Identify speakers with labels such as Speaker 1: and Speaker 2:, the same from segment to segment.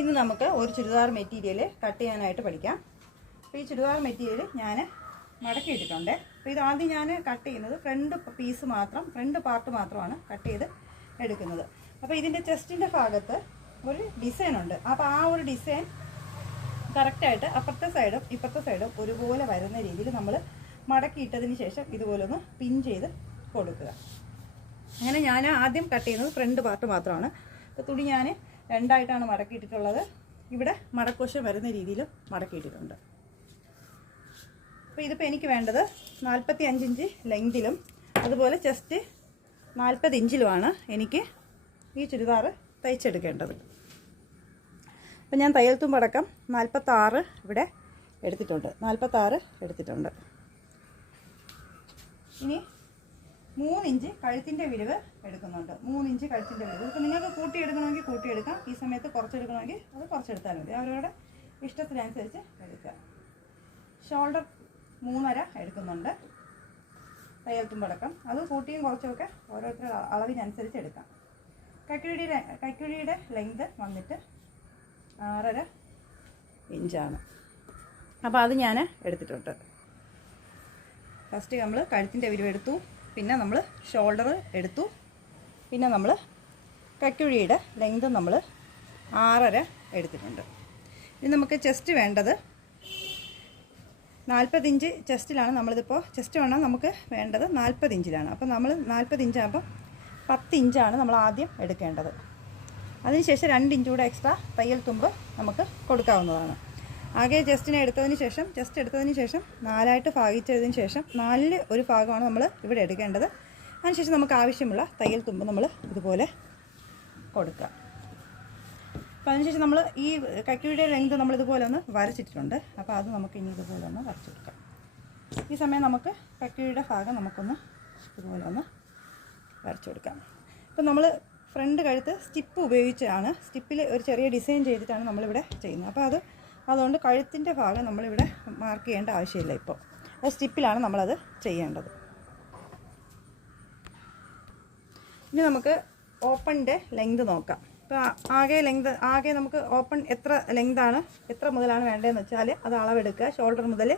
Speaker 1: ഇന്ന് നമുക്ക് ഒരു ചുരിദാർ മെറ്റീരിയൽ കട്ട് ചെയ്യാനായിട്ട് പഠിക്കാം. അപ്പോൾ ഈ ചുരിദാർ മെറ്റീരിയൽ ഞാൻ മടക്കിയിട്ടിട്ടുണ്ട് അപ്പോൾ ഇത് ആദ്യം ഞാൻ കട്ട് ചെയ്യുന്നത് ഫ്രണ്ട് പീസ് മാത്രം ഫ്രണ്ട് പാർട്ട് മാത്രമാണ് കട്ട് ചെയ്ത് എടുക്കുന്നത്. അപ്പോൾ ഇതിന്റെ ചെസ്റ്റിന്റെ ഭാഗത്ത് ഒരു ഡിസൈൻ ഉണ്ട്. അപ്പോൾ ആ ഒരു ഡിസൈൻ കറക്റ്റായിട്ട് അപ്പുറത്തെ സൈഡും ഇപ്പുറത്തെ സൈഡും ഒരുപോലെ വരുന്ന രീതിയിൽ നമ്മൾ മടക്കിയിട്ടതിന് ശേഷം ഇതുപോലെ ഒന്ന് പിൻ ചെയ്ത് കൊടുക്കുക. അങ്ങനെ ഞാൻ ആദ്യം കട്ട് ചെയ്യുന്നത് ഫ്രണ്ട് പാർട്ട് മാത്രമാണ്. അപ്പോൾ തുണി ഞാൻ രണ്ടായിട്ടാണ് മടക്കിയിട്ടിട്ടുള്ളത്. ഇവിടെ മടക്കോശം വരുന്ന രീതിയിലും മടക്കിയിട്ടിട്ടുണ്ട്. അപ്പോൾ ഇതിപ്പോൾ എനിക്ക് വേണ്ടത് നാൽപ്പത്തി അഞ്ചിഞ്ച് ലെങ്തിലും അതുപോലെ ചെസ്റ്റ് നാൽപ്പത് ഇഞ്ചിലുമാണ് എനിക്ക് ഈ ചുരിദാറ് തയ്ച്ചെടുക്കേണ്ടത്. അപ്പം ഞാൻ തയ്യൽത്തും പടക്കം നാൽപ്പത്താറ് ഇവിടെ എടുത്തിട്ടുണ്ട്. നാൽപ്പത്താറ് എടുത്തിട്ടുണ്ട്. ഇനി മൂന്നിഞ്ച് കഴുത്തിന്റെ വിരിവ് എടുക്കുന്നുണ്ട്. മൂന്നിഞ്ച് കഴുത്തിന്റെ വിരിവ്. ഇപ്പോൾ നിങ്ങൾക്ക് കൂട്ടിയെടുക്കണമെങ്കിൽ കൂട്ടിയെടുക്കാം. ഈ സമയത്ത് കുറച്ചെടുക്കണമെങ്കിൽ അത് കുറച്ചെടുത്താൽ മതി. അവരവരുടെ ഇഷ്ടത്തിനനുസരിച്ച് എടുക്കുക. ഷോൾഡർ മൂന്നര എടുക്കുന്നുണ്ട്. തയ്യൽത്തുമ്പടക്കം അത് കൂട്ടിയും കുറച്ചുമൊക്കെ ഓരോരുത്തരുടെ അളവിനനുസരിച്ച് എടുക്കാം. കൈക്കുഴിയുടെ കൈക്കുഴിയുടെ ലെങ്ത് വന്നിട്ട് ആറര ഇഞ്ചാണ്. അപ്പോൾ അത് ഞാൻ എടുത്തിട്ടുണ്ട്. ഫസ്റ്റ് നമ്മൾ കഴുത്തിന്റെ വിരിവ് എടുത്തു. പിന്നെ നമ്മൾ ഷോൾഡർ എടുത്തു. പിന്നെ നമ്മൾ കക്കുഴിയുടെ ലെങ്ത് നമ്മൾ ആറര എടുത്തിട്ടുണ്ട്. ഇനി നമുക്ക് ചെസ്റ്റ് വേണ്ടത്. നാൽപ്പത്തിഞ്ച് ചെസ്റ്റിലാണ് നമ്മളിതിപ്പോൾ ചെസ്റ്റ് വേണം? നമുക്ക് വേണ്ടത് നാൽപ്പത് ഇഞ്ചിലാണ്. അപ്പോൾ നമ്മൾ നാൽപ്പത് ഇഞ്ചാകുമ്പോൾ പത്ത് ഇഞ്ചാണ് നമ്മൾ ആദ്യം എടുക്കേണ്ടത്. അതിനുശേഷം രണ്ട് ഇഞ്ച് കൂടെ എക്സ്ട്രാ തയ്യൽ തുമ്പ് നമുക്ക് കൊടുക്കാവുന്നതാണ്. ആകെ ചെസ്റ്റിനെ എടുത്തതിന് ശേഷം ചെസ്റ്റ് എടുത്തതിന് ശേഷം നാലായിട്ട് ഭാഗിച്ചതിന് ശേഷം നാലിൽ ഒരു ഭാഗമാണ് നമ്മൾ ഇവിടെ എടുക്കേണ്ടത്. അതിനുശേഷം നമുക്ക് ആവശ്യമുള്ള തയ്യൽ തുമ്പ് നമ്മൾ ഇതുപോലെ കൊടുക്കുക. അപ്പോൾ അതിനുശേഷം നമ്മൾ ഈ കക്കിയുടെ ലെങ്ത് നമ്മൾ ഇതുപോലെ ഒന്ന് വരച്ചിട്ടുണ്ട് അപ്പോൾ അത് നമുക്ക് ഇനി ഇതുപോലെ ഒന്ന് വരച്ചെടുക്കാം ഈ സമയം നമുക്ക് കക്കിയുടെ ഭാഗം നമുക്കൊന്ന് ഇതുപോലെ ഒന്ന് വരച്ചു കൊടുക്കാം. ഇപ്പം നമ്മൾ ഫ്രണ്ട് കഴുത്ത് സ്റ്റിപ്പ് ഉപയോഗിച്ചാണ് സ്റ്റിപ്പിൽ ഒരു ചെറിയ ഡിസൈൻ ചെയ്തിട്ടാണ് നമ്മളിവിടെ ചെയ്യുന്നത്. അപ്പോൾ അത് അതുകൊണ്ട് കഴുത്തിന്റെ ഭാഗം നമ്മളിവിടെ മാർക്ക് ചെയ്യേണ്ട ആവശ്യമില്ല ഇപ്പോൾ അത് സ്റ്റിപ്പിലാണ് നമ്മളത് ചെയ്യേണ്ടത്. ഇനി നമുക്ക് ഓപ്പണിന്റെ ലെങ്ത് നോക്കാം. ഇപ്പോൾ ആകെ ലെങ്ത് ആകെ നമുക്ക് ഓപ്പൺ എത്ര ലെങ്താണ് എത്ര മുതലാണ് വേണ്ടതെന്ന് വെച്ചാൽ അത് അളവെടുക്കുക. ഷോൾഡർ മുതൽ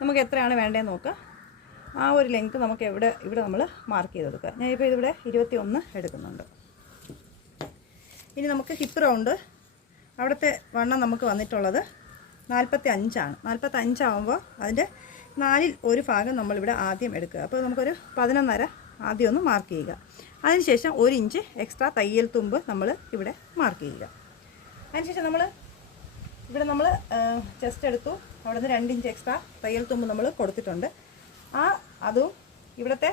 Speaker 1: നമുക്ക് എത്രയാണ് വേണ്ടതെന്ന് നോക്കുക. ആ ഒരു ലെങ്ത് നമുക്ക് എവിടെ ഇവിടെ നമ്മൾ മാർക്ക് ചെയ്ത് കൊടുക്കുക. ഞാനിപ്പോൾ ഇതിവിടെ ഇരുപത്തി ഒന്ന് എടുക്കുന്നുണ്ട്. ഇനി നമുക്ക് ഹിപ്പ് റൗണ്ട് അവിടുത്തെ വണ്ണം നമുക്ക് വന്നിട്ടുള്ളത് നാൽപ്പത്തി അഞ്ചാണ് നാൽപ്പത്തി അഞ്ചാവുമ്പോൾ അതിന്റെ നാലിൽ ഒരു ഭാഗം നമ്മളിവിടെ ആദ്യം എടുക്കുക. അപ്പോൾ നമുക്കൊരു പതിനൊന്നര ആദ്യം ഒന്ന് മാർക്ക് ചെയ്യുക. അതിനുശേഷം ഒരു ഇഞ്ച് എക്സ്ട്രാ തയ്യൽ തുമ്പ് നമ്മൾ ഇവിടെ മാർക്ക് ചെയ്യുക. അതിനുശേഷം നമ്മൾ ഇവിടെ നമ്മൾ ചെസ്റ്റ് എടുത്തു. അവിടെ നിന്ന് രണ്ട് ഇഞ്ച് എക്സ്ട്രാ തയ്യൽ തുമ്പ് നമ്മൾ കൊടുത്തിട്ടുണ്ട്. ആ അതും ഇവിടുത്തെ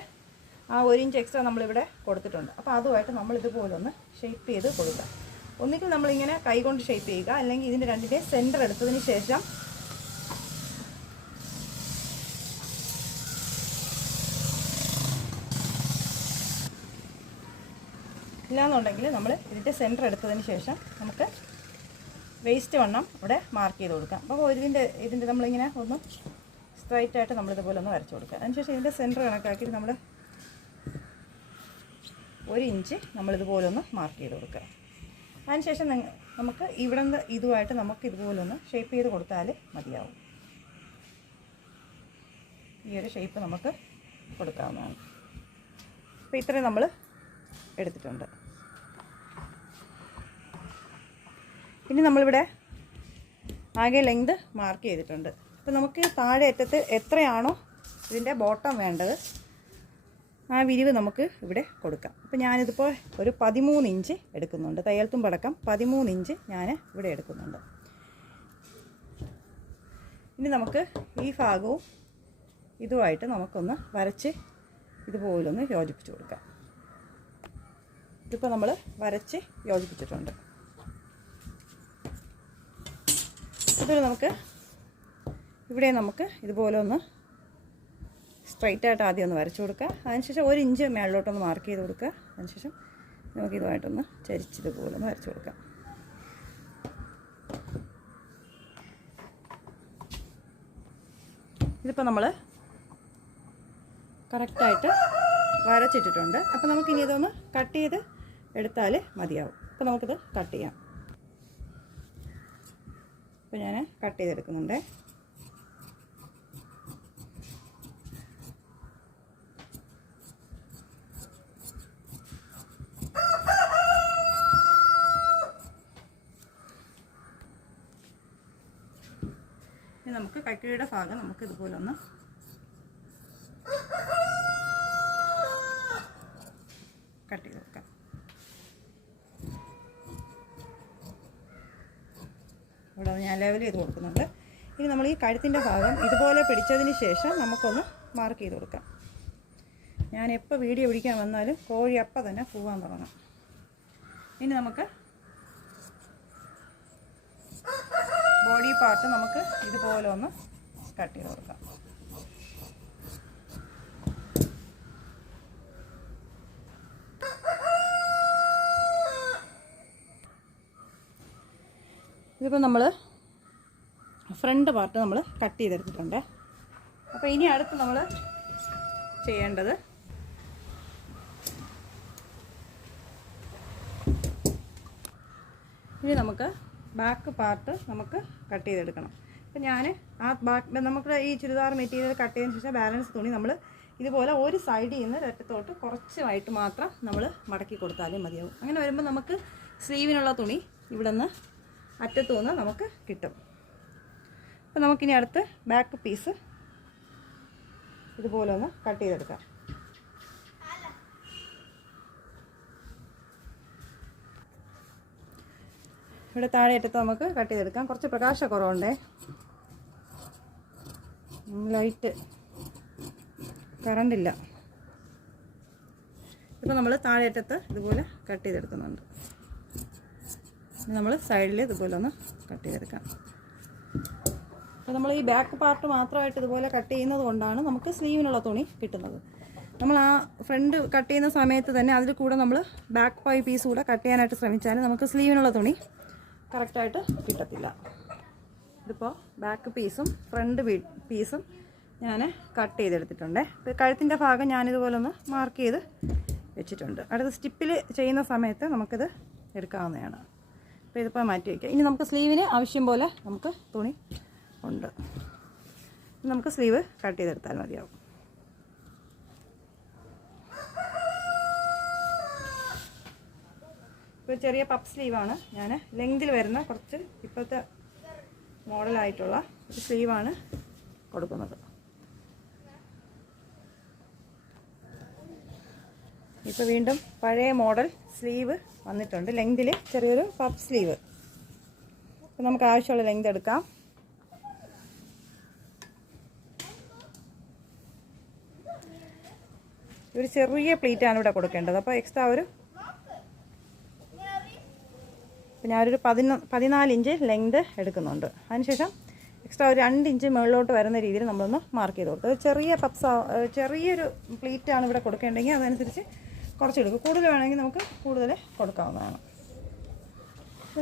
Speaker 1: ആ ഒരു ഇഞ്ച് എക്സ്ട്രാ നമ്മളിവിടെ കൊടുത്തിട്ടുണ്ട്. അപ്പോൾ അതുമായിട്ട് നമ്മൾ ഷെയ്പ്പ് ഒന്ന് ഷേപ്പ് ചെയ്ത് കൊടുക്കുക. ഒന്നുകിൽ നമ്മളിങ്ങനെ കൈകൊണ്ട് ഷേപ്പ് ചെയ്യുക. അല്ലെങ്കിൽ ഇതിന്റെ രണ്ടിന്റെ സെന്റർ എടുത്തതിന് ശേഷം ഇല്ലാന്നുണ്ടെങ്കിൽ നമ്മൾ ഇതിന്റെ സെന്റർ എടുത്തതിന് ശേഷം നമുക്ക് വേസ്റ്റ് വണ്ണം ഇവിടെ മാർക്ക് ചെയ്ത് കൊടുക്കാം. അപ്പോൾ ഇതിന്റെ ഇതിന്റെ നമ്മളിങ്ങനെ ഒന്ന് സ്ട്രൈറ്റ് ആയിട്ട് നമ്മളിതുപോലെ ഒന്ന് വരച്ച് കൊടുക്കുക. അതിനുശേഷം ഇതിന്റെ സെന്റർ കണക്കാക്കി നമ്മൾ ഒരു ഇഞ്ച് നമ്മളിതുപോലെ ഒന്ന് മാർക്ക് ചെയ്ത് കൊടുക്കുക. അതിനുശേഷം നമുക്ക് ഇവിടെ നിന്ന് ഇതുമായിട്ട് നമുക്ക് ഇതുപോലെ ഒന്ന് ഷേപ്പ് ചെയ്ത് കൊടുത്താൽ മതിയാവും. ഈ ഒരു ഷേപ്പ് നമുക്ക് കൊടുക്കാവുന്നതാണ്. അപ്പോൾ ഇത്രയും നമ്മൾ എടുത്തിട്ടുണ്ട്. ഇനി നമ്മളിവിടെ ആകെ ലെങ്ത് മാർക്ക് ചെയ്തിട്ടുണ്ട്. അപ്പോൾ നമുക്ക് താഴെ അറ്റത്ത് എത്രയാണോ ഇതിന്റെ ബോട്ടം വേണ്ടത്? ആ വിരിവ് നമുക്ക് ഇവിടെ കൊടുക്കാം. അപ്പോൾ ഞാനിതിപ്പോൾ ഒരു പതിമൂന്ന് ഇഞ്ച് എടുക്കുന്നുണ്ട്. തയ്യൽത്തും പടക്കം പതിമൂന്ന് ഇഞ്ച് ഞാൻ ഇവിടെ എടുക്കുന്നുണ്ട്. ഇനി നമുക്ക് ഈ ഭാഗവും ഇതുമായിട്ട് നമുക്കൊന്ന് വരച്ച് ഇതുപോലൊന്ന് യോജിപ്പിച്ച് കൊടുക്കാം. ഇതിപ്പോൾ നമ്മൾ വരച്ച് യോജിപ്പിച്ചിട്ടുണ്ട്. ഇതൊരു നമുക്ക് ഇവിടെ നമുക്ക് ഇതുപോലെ ഒന്ന് സ്ട്രൈറ്റ് ആയിട്ട് ആദ്യം ഒന്ന് വരച്ചു കൊടുക്കുക. അതിനുശേഷം ഒരു ഇഞ്ച് മേളിലോട്ടൊന്ന് മാർക്ക് ചെയ്ത് കൊടുക്കുക. അതിനുശേഷം നമുക്ക് ഇതുമായിട്ടൊന്ന് ചരിച്ചിതുപോലെ ഒന്ന് വരച്ചു കൊടുക്കാം. ഇതിപ്പോൾ നമ്മൾ കറക്റ്റായിട്ട് വരച്ചിട്ടിട്ടുണ്ട്. അപ്പോൾ നമുക്കിനി ഇതൊന്ന് കട്ട് ചെയ്ത് എടുത്താൽ മതിയാവും. അപ്പോൾ നമുക്കിത് കട്ട് ചെയ്യാം. അപ്പോൾ ഞാൻ കട്ട് ചെയ്തെടുക്കുന്നുണ്ട് ഇനി കക്കിയുടെ ഭാഗം നമുക്ക് ഇതുപോലെ ഒന്ന് കട്ട് ചെയ്ത് വെക്കാം. ഇവിടെ ഞാൻ ലെവൽ ചെയ്ത് കൊടുക്കുന്നുണ്ട്. ഇനി നമ്മൾ ഈ കഴുത്തിന്റെ ഭാഗം ഇതുപോലെ പിടിച്ചതിന് ശേഷം നമുക്കൊന്ന് മാർക്ക് ചെയ്ത് കൊടുക്കാം. ഞാൻ എപ്പോൾ വീഡിയോ പിടിക്കാൻ വന്നാലും കോഴി അപ്പം തന്നെ പോവാൻ തുടങ്ങും. ഇനി നമുക്ക് ബോഡി പാർട്ട് നമുക്ക് ഇതുപോലെ ഒന്ന് കട്ട് ചെയ്ത് കൊടുക്കാം. ഇതിപ്പോൾ നമ്മൾ ഫ്രണ്ട് പാർട്ട് നമ്മൾ കട്ട് ചെയ്തെടുത്തിട്ടുണ്ട്. അപ്പോൾ ഇനി അടുത്ത് നമ്മൾ ചെയ്യേണ്ടത് ഇനി നമുക്ക് ബാക്ക് പാർട്ട് നമുക്ക് കട്ട് ചെയ്തെടുക്കണം. അപ്പോൾ ഞാൻ ആ ബാക്കി നമുക്ക് ഈ ചുരിദാർ മെറ്റീരിയൽ കട്ട് ചെയ്തതിന് ശേഷം ബാലൻസ് തുണി നമ്മൾ ഇതുപോലെ ഒരു സൈഡിൽ നിന്ന് രറ്റത്തോട്ട് കുറച്ചുമായിട്ട് മാത്രം നമ്മൾ മടക്കി കൊടുത്താലും മതിയാവും. അങ്ങനെ വരുമ്പോൾ നമുക്ക് സ്ലീവിനുള്ള തുണി ഇവിടെ നിന്ന് അറ്റത്തു നിന്ന് നമുക്ക് കിട്ടും. അപ്പോൾ നമുക്കിനി അടുത്ത് ബാക്ക് പീസ് ഇതുപോലെ ഒന്ന് കട്ട് ചെയ്തെടുക്കാം. ഇവിടെ താഴെ അറ്റത്ത് നമുക്ക് കട്ട് ചെയ്തെടുക്കാം. കുറച്ച് പ്രകാശ കുറവുണ്ടേ ലൈറ്റ്. കറണ്ടില്ല. ഇപ്പോൾ നമ്മൾ താഴേറ്റത്ത് ഇതുപോലെ കട്ട് ചെയ്തെടുക്കുന്നുണ്ട്. നമ്മൾ സൈഡിൽ ഇതുപോലെ ഒന്ന് കട്ട് ചെയ്തെടുക്കാം. അപ്പോൾ നമ്മൾ ഈ ബാക്ക് പാർട്ട് മാത്രമായിട്ട് ഇതുപോലെ കട്ട് ചെയ്യുന്നത് കൊണ്ടാണ് നമുക്ക് സ്ലീവിനുള്ള തുണി കിട്ടുന്നത്. നമ്മൾ ആ ഫ്രണ്ട് കട്ട് ചെയ്യുന്ന സമയത്ത് തന്നെ അതിൽ കൂടെ നമ്മൾ ബാക്ക് പൈ പീസ് കൂടെ കട്ട് ചെയ്യാനായിട്ട് ശ്രമിച്ചാൽ നമുക്ക് സ്ലീവിനുള്ള തുണി കറക്റ്റായിട്ട് കിട്ടത്തില്ല. ഇതിപ്പോൾ ബാക്ക് പീസും ഫ്രണ്ട് പീസും ഞാൻ കട്ട് ചെയ്തെടുത്തിട്ടുണ്ട്. ഇപ്പോൾ കഴുത്തിന്റെ ഭാഗം ഞാനിതുപോലെ ഒന്ന് മാർക്ക് ചെയ്ത് വെച്ചിട്ടുണ്ട്. അടുത്ത സ്റ്റിപ്പിൽ ചെയ്യുന്ന സമയത്ത് നമുക്കിത് എടുക്കാവുന്നതാണ്. അപ്പോൾ ഇതിപ്പോൾ മാറ്റി വയ്ക്കാം ഇനി നമുക്ക് സ്ലീവിന് ആവശ്യം പോലെ നമുക്ക് തുണി ഉണ്ട്. നമുക്ക് സ്ലീവ് കട്ട് ചെയ്തെടുത്താൽ മതിയാവും. ഇപ്പോൾ ചെറിയ പപ്പ് സ്ലീവാണ് ഞാൻ ലെങ്തിൽ വരുന്ന കുറച്ച് ഇപ്പോഴത്തെ മോഡലായിട്ടുള്ള സ്ലീവാണ് കൊടുക്കുന്നത്. ഇപ്പോൾ വീണ്ടും പഴയ മോഡൽ സ്ലീവ് വന്നിട്ടുണ്ട്. ലെങ്തിൽ ചെറിയൊരു പഫ് സ്ലീവ്. അപ്പോൾ നമുക്ക് ആവശ്യമുള്ള ലെങ്ത് എടുക്കാം. ഒരു ചെറിയ പ്ലീറ്റാണ് ഇവിടെ കൊടുക്കേണ്ടത്. അപ്പോൾ എക്സ്ട്രാ ഒരു അപ്പോൾ ഞാനൊരു പതിനൊ പതിനാല് ഇഞ്ച് ലെങ്ത് എടുക്കുന്നുണ്ട്. അതിനുശേഷം എക്സ്ട്രാ ഒരു രണ്ട് ഇഞ്ച് മുകളിലോട്ട് വരുന്ന രീതിയിൽ നമ്മളൊന്ന് മാർക്ക് ചെയ്ത് കൊടുക്കും. ചെറിയ പപ്സ് ചെറിയൊരു പ്ലീറ്റാണ് ഇവിടെ കൊടുക്കേണ്ടെങ്കിൽ അതനുസരിച്ച് കുറച്ച് എടുക്കും. കൂടുതൽ വേണമെങ്കിൽ നമുക്ക് കൂടുതൽ കൊടുക്കാവുന്നതാണ്.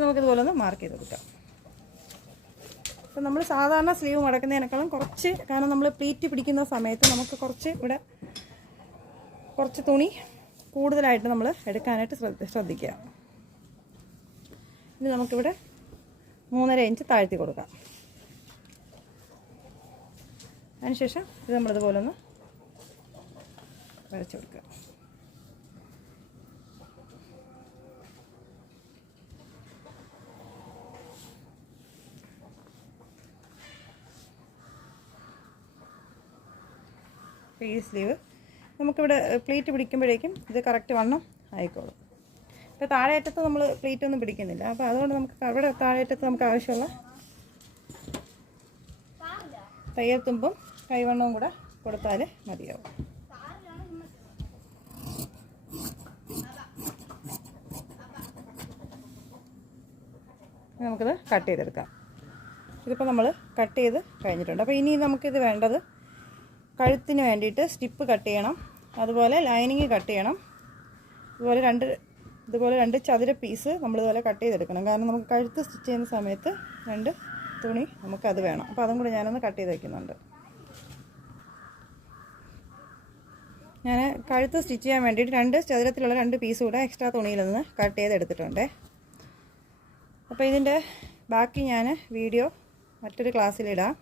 Speaker 1: നമുക്കിതുപോലെ ഒന്ന് മാർക്ക് ചെയ്ത് കൊടുക്കാം. അപ്പോൾ നമ്മൾ സാധാരണ സ്ലീവ് മടക്കുന്നതിനേക്കാളും കുറച്ച് കാരണം നമ്മൾ പ്ലീറ്റ് പിടിക്കുന്ന സമയത്ത് നമുക്ക് കുറച്ച് ഇവിടെ കുറച്ച് തുണി കൂടുതലായിട്ട് നമ്മൾ എടുക്കാനായിട്ട് ശ്രദ്ധ ശ്രദ്ധിക്കുക. ഇനി നമുക്കിവിടെ മൂന്നര ഇഞ്ച് താഴ്ത്തി കൊടുക്കാം. അതിനുശേഷം ഇത് നമ്മളിതുപോലെ ഒന്ന് വരച്ച് കൊടുക്കുക. ഈ സ്ലീവ് നമുക്കിവിടെ പ്ലേറ്റ് പിടിക്കുമ്പോഴേക്കും ഇത് കറക്റ്റ് വണ്ണം ആയിക്കോളും. ഇപ്പോൾ താഴേറ്റത്ത് നമ്മൾ പ്ലേറ്റ് ഒന്നും പിടിക്കുന്നില്ല. അപ്പോൾ അതുകൊണ്ട് നമുക്ക് അവിടെ താഴേറ്റത്ത് നമുക്ക് ആവശ്യമുള്ള തയ്യൽ തുമ്പും കൈവണ്ണവും കൂടെ കൊടുത്താൽ മതിയാവും. നമുക്കിത് കട്ട് ചെയ്തെടുക്കാം. ഇതിപ്പോൾ നമ്മൾ കട്ട് ചെയ്ത് കഴിഞ്ഞിട്ടുണ്ട്. അപ്പോൾ ഇനി നമുക്കിത് വേണ്ടത് കഴുത്തിന് വേണ്ടിയിട്ട് സ്റ്റിപ്പ് കട്ട് ചെയ്യണം. അതുപോലെ ലൈനിങ് കട്ട് ചെയ്യണം. അതുപോലെ രണ്ട് ഇതുപോലെ രണ്ട് ചതുര പീസ് നമ്മളിതുപോലെ കട്ട് ചെയ്തെടുക്കണം. കാരണം നമുക്ക് കഴുത്ത് സ്റ്റിച്ച് ചെയ്യുന്ന സമയത്ത് രണ്ട് തുണി നമുക്കത് വേണം. അപ്പോൾ അതും കൂടി ഞാനൊന്ന് കട്ട് ചെയ്ത് വയ്ക്കുന്നുണ്ട് ഞാൻ കഴുത്ത് സ്റ്റിച്ച് ചെയ്യാൻ വേണ്ടിയിട്ട് രണ്ട് ചതുരത്തിലുള്ള രണ്ട് പീസ് കൂടെ എക്സ്ട്രാ തുണിയിൽ നിന്ന് കട്ട് ചെയ്തെടുത്തിട്ടുണ്ട്. അപ്പോൾ ഇതിന്റെ ബാക്കി ഞാൻ വീഡിയോ മറ്റൊരു ക്ലാസ്സിലിടാം